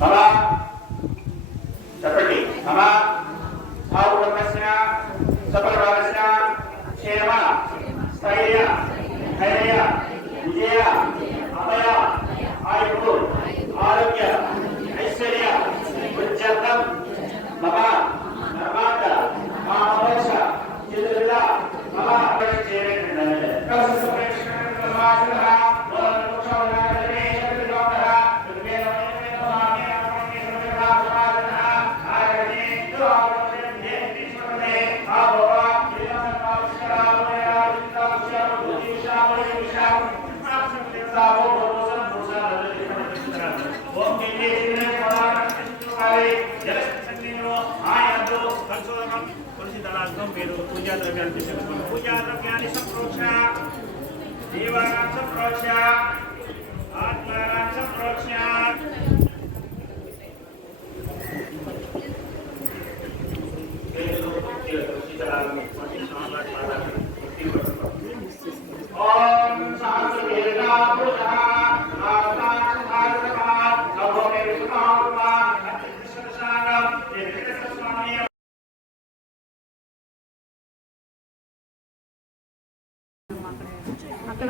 మమ చెప్పండి మమ భావకర్మస్య సఫలభావస్య క్షేమ స్థైర్య ధైర్య విజయ పూజా ద్రవ్యాన్ని తీసుకుంటాం పూజా ద్రవ్యాన్ని సంప్రోక్ష జీవానాం సంప్రోక్ష ఆత్మానాం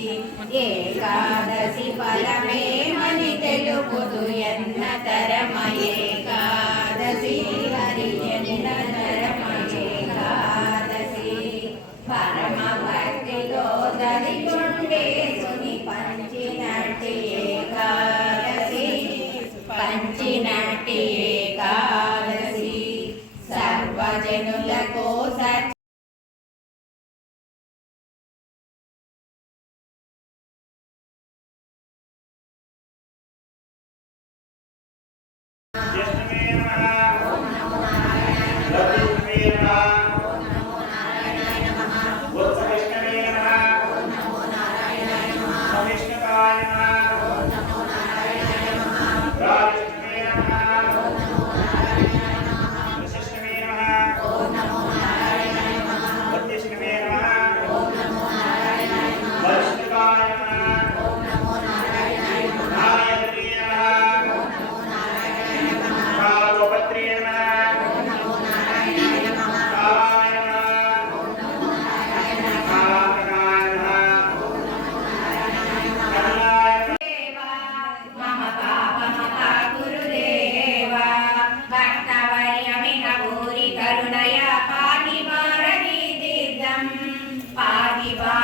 ఏకాదశి ఏకాదశి ఫలమేమని తెలుపుతు ఎన్న తరమ ఏకాదశి హరి ఎన్న తరమ ఏకాదశి. పరమ భక్తిలో దరిగుండేసుని విష్ణుకాయ నమః. Bye.